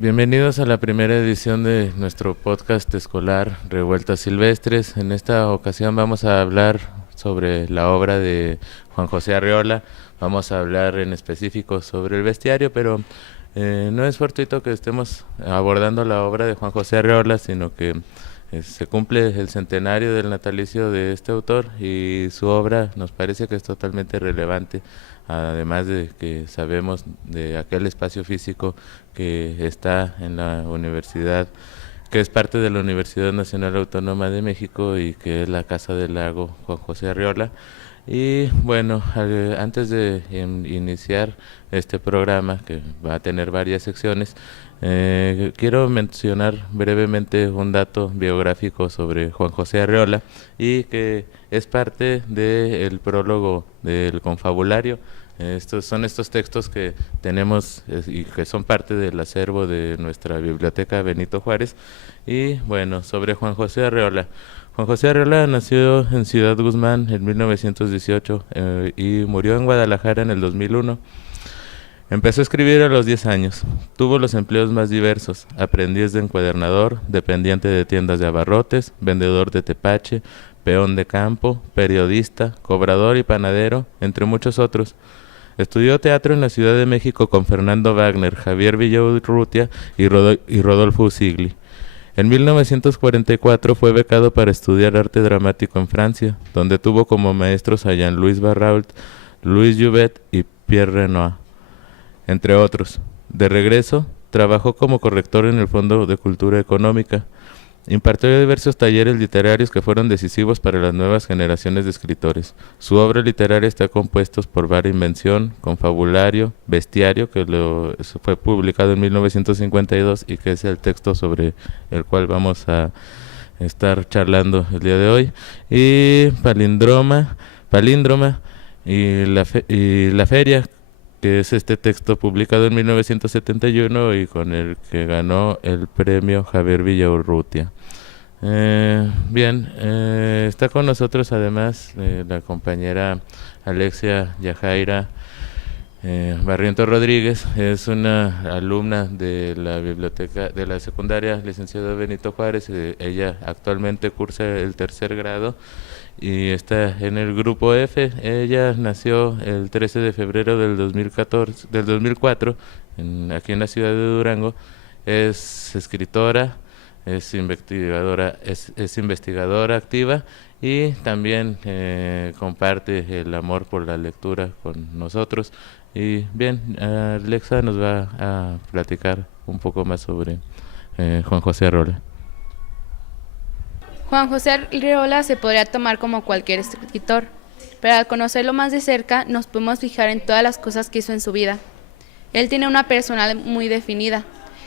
Bienvenidos a la primera edición de nuestro podcast escolar Revueltas Silvestres. En esta ocasión vamos a hablar sobre la obra de Juan José Arreola. Vamos a hablar en específico sobre el bestiario, pero no es fortuito que estemos abordando la obra de Juan José Arreola, sino que se cumple el centenario del natalicio de este autor y su obra nos parece que es totalmente relevante, además de que sabemos de aquel espacio físico que está en la universidad, que es parte de la Universidad Nacional Autónoma de México y que es la Casa del Lago Juan José Arreola. Y bueno, antes de iniciar este programa, que va a tener varias secciones, quiero mencionar brevemente un dato biográfico sobre Juan José Arreola y que es parte del prólogo del confabulario. Estos son estos textos que tenemos y que son parte del acervo de nuestra biblioteca Benito Juárez. Y bueno, sobre Juan José Arreola. Juan José Arreola nació en Ciudad Guzmán en 1918 y murió en Guadalajara en el 2001. Empezó a escribir a los 10 años. Tuvo los empleos más diversos: aprendiz de encuadernador, dependiente de tiendas de abarrotes, vendedor de tepache, peón de campo, periodista, cobrador y panadero, entre muchos otros. Estudió teatro en la Ciudad de México con Fernando Wagner, Javier Villaurrutia y Rodolfo Usigli. En 1944 fue becado para estudiar arte dramático en Francia, donde tuvo como maestros a Jean-Louis Barrault, Louis Jouvet y Pierre Renoir, entre otros. De regreso, trabajó como corrector en el Fondo de Cultura Económica. Impartió diversos talleres literarios que fueron decisivos para las nuevas generaciones de escritores. Su obra literaria está compuesta por Vara Invención, Confabulario, Bestiario, que fue publicado en 1952 y que es el texto sobre el cual vamos a estar charlando el día de hoy, y Palíndroma y la Feria, que es este texto publicado en 1971 y con el que ganó el premio Javier Villaurrutia. Está con nosotros además la compañera Alexia Yajaira Barrientos Rodríguez. Es una alumna de la biblioteca de la secundaria licenciado Benito Juárez. Ella actualmente cursa el tercer grado y está en el grupo F. Ella nació el 13 de febrero del 2004 aquí en la ciudad de Durango. Es escritora, es investigadora activa y también comparte el amor por la lectura con nosotros. Y bien, Alexa nos va a platicar un poco más sobre Juan José Arreola. Juan José Arreola se podría tomar como cualquier escritor, pero al conocerlo más de cerca nos podemos fijar en todas las cosas que hizo en su vida. Él tiene una personalidad muy definida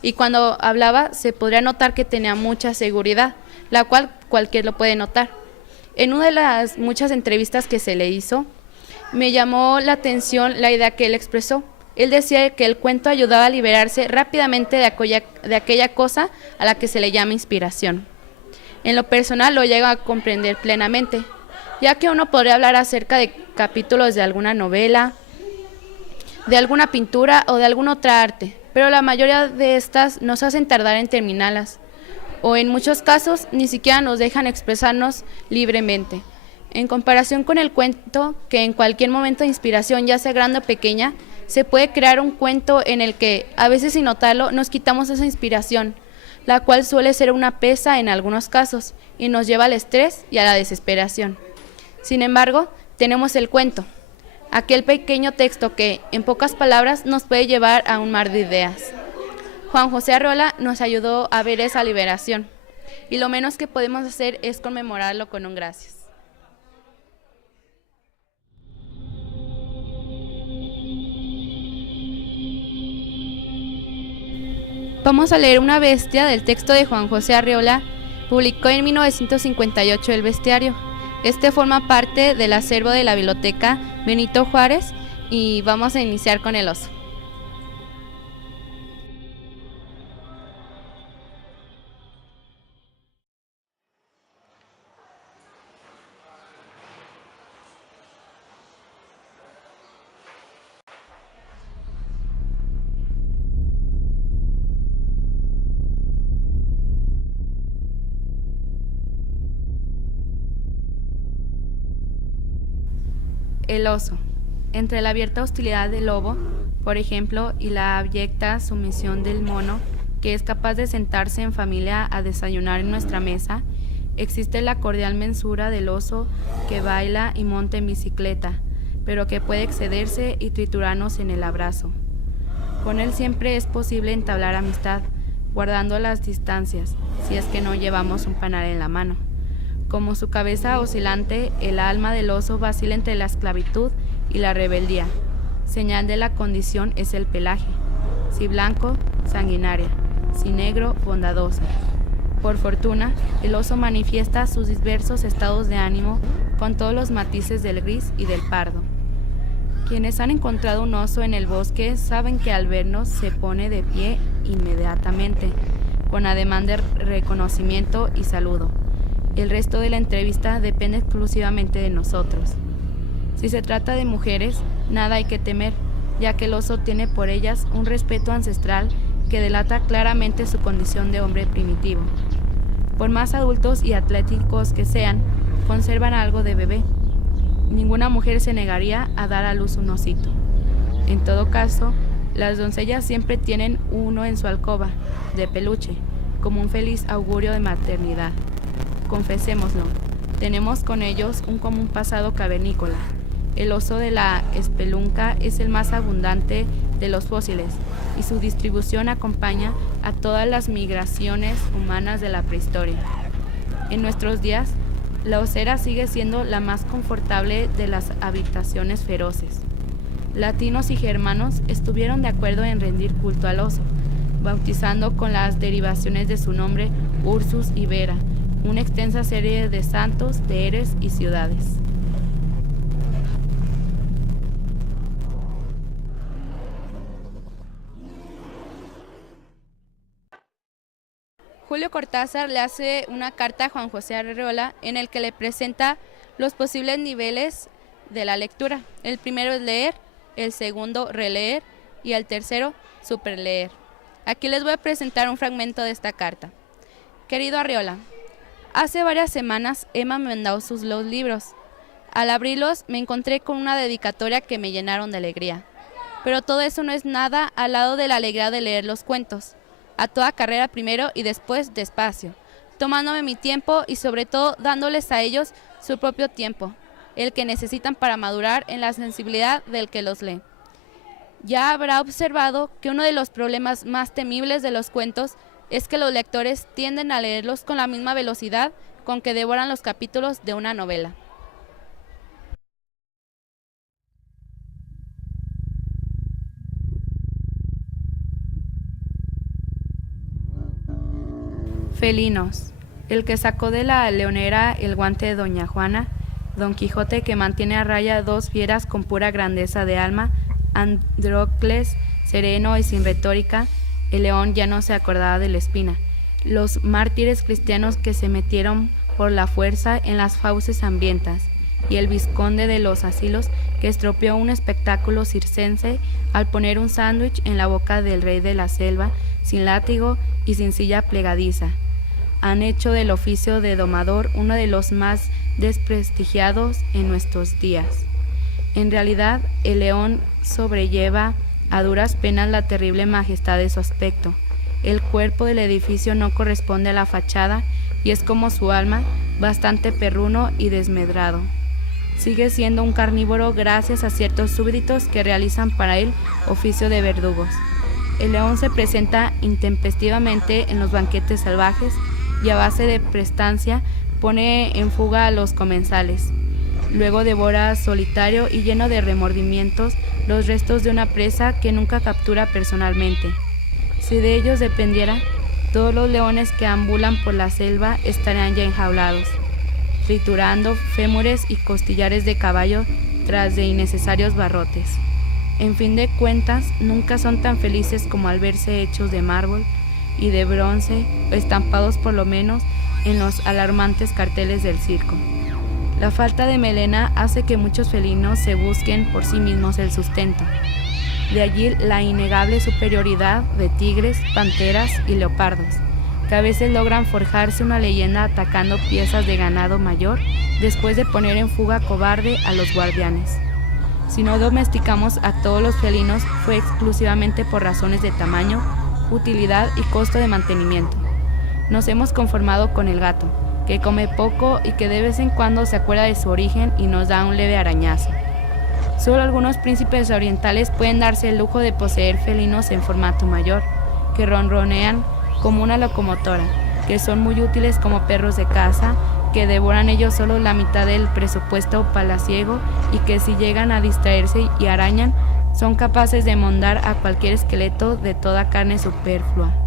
y cuando hablaba se podría notar que tenía mucha seguridad, la cual cualquiera lo puede notar. En una de las muchas entrevistas que se le hizo, me llamó la atención la idea que él expresó. Él decía que el cuento ayudaba a liberarse rápidamente de aquella cosa a la que se le llama inspiración. En lo personal lo llego a comprender plenamente, ya que uno podría hablar acerca de capítulos de alguna novela, de alguna pintura o de alguna otra arte, pero la mayoría de estas nos hacen tardar en terminarlas, o en muchos casos ni siquiera nos dejan expresarnos libremente. En comparación con el cuento, que en cualquier momento de inspiración, ya sea grande o pequeña, se puede crear un cuento en el que, a veces sin notarlo, nos quitamos esa inspiración, la cual suele ser una pesa en algunos casos, y nos lleva al estrés y a la desesperación. Sin embargo, tenemos el cuento, aquel pequeño texto que, en pocas palabras, nos puede llevar a un mar de ideas. Juan José Arreola nos ayudó a ver esa liberación, y lo menos que podemos hacer es conmemorarlo con un gracias. Vamos a leer Una bestia del texto de Juan José Arreola, publicó en 1958 El bestiario. Este forma parte del acervo de la biblioteca Benito Juárez y vamos a iniciar con el oso. El oso. Entre la abierta hostilidad del lobo, por ejemplo, y la abyecta sumisión del mono, que es capaz de sentarse en familia a desayunar en nuestra mesa, existe la cordial mensura del oso que baila y monta en bicicleta, pero que puede excederse y triturarnos en el abrazo. Con él siempre es posible entablar amistad, guardando las distancias, si es que no llevamos un panal en la mano. Como su cabeza oscilante, el alma del oso vacila entre la esclavitud y la rebeldía. Señal de la condición es el pelaje, si blanco, sanguinaria, si negro, bondadosa. Por fortuna, el oso manifiesta sus diversos estados de ánimo con todos los matices del gris y del pardo. Quienes han encontrado un oso en el bosque saben que al vernos se pone de pie inmediatamente, con ademán de reconocimiento y saludo. El resto de la entrevista depende exclusivamente de nosotros. Si se trata de mujeres, nada hay que temer, ya que el oso tiene por ellas un respeto ancestral que delata claramente su condición de hombre primitivo. Por más adultos y atléticos que sean, conservan algo de bebé. Ninguna mujer se negaría a dar a luz un osito. En todo caso, las doncellas siempre tienen uno en su alcoba, de peluche, como un feliz augurio de maternidad. Confesémoslo, tenemos con ellos un común pasado cavernícola. El oso de la espelunca es el más abundante de los fósiles y su distribución acompaña a todas las migraciones humanas de la prehistoria. En nuestros días, la osera sigue siendo la más confortable de las habitaciones feroces. Latinos y germanos estuvieron de acuerdo en rendir culto al oso, bautizando con las derivaciones de su nombre Ursus y Vera, una extensa serie de santos, de héroes y ciudades. Julio Cortázar le hace una carta a Juan José Arreola en el que le presenta los posibles niveles de la lectura. El primero es leer, el segundo releer y el tercero superleer. Aquí les voy a presentar un fragmento de esta carta. Querido Arreola, hace varias semanas Emma me mandó sus dos libros. Al abrirlos me encontré con una dedicatoria que me llenaron de alegría. Pero todo eso no es nada al lado de la alegría de leer los cuentos. A toda carrera primero y después despacio, tomándome mi tiempo y sobre todo dándoles a ellos su propio tiempo, el que necesitan para madurar en la sensibilidad del que los lee. Ya habrá observado que uno de los problemas más temibles de los cuentos es que los lectores tienden a leerlos con la misma velocidad con que devoran los capítulos de una novela. Felinos. El que sacó de la leonera el guante de Doña Juana, Don Quijote que mantiene a raya dos fieras con pura grandeza de alma, Andrócles, sereno y sin retórica, el león ya no se acordaba de la espina, los mártires cristianos que se metieron por la fuerza en las fauces hambrientas, y el vizconde de los asilos que estropeó un espectáculo circense al poner un sándwich en la boca del rey de la selva, sin látigo y sin silla plegadiza. Han hecho del oficio de domador uno de los más desprestigiados en nuestros días. En realidad, el león sobrelleva a duras penas la terrible majestad de su aspecto. El cuerpo del edificio no corresponde a la fachada y es como su alma, bastante perruno y desmedrado. Sigue siendo un carnívoro gracias a ciertos súbditos que realizan para él oficio de verdugos. El león se presenta intempestivamente en los banquetes salvajes y a base de prestancia pone en fuga a los comensales. Luego devora solitario y lleno de remordimientos los restos de una presa que nunca captura personalmente. Si de ellos dependiera, todos los leones que ambulan por la selva estarían ya enjaulados, triturando fémures y costillares de caballo tras de innecesarios barrotes. En fin de cuentas, nunca son tan felices como al verse hechos de mármol y de bronce, estampados por lo menos en los alarmantes carteles del circo. La falta de melena hace que muchos felinos se busquen por sí mismos el sustento. De allí la innegable superioridad de tigres, panteras y leopardos, que a veces logran forjarse una leyenda atacando piezas de ganado mayor después de poner en fuga cobarde a los guardianes. Si no domesticamos a todos los felinos fue exclusivamente por razones de tamaño, utilidad y costo de mantenimiento. Nos hemos conformado con el gato, que come poco y que de vez en cuando se acuerda de su origen y nos da un leve arañazo. Solo algunos príncipes orientales pueden darse el lujo de poseer felinos en formato mayor, que ronronean como una locomotora, que son muy útiles como perros de caza, que devoran ellos solo la mitad del presupuesto palaciego y que si llegan a distraerse y arañan, son capaces de mondar a cualquier esqueleto de toda carne superflua.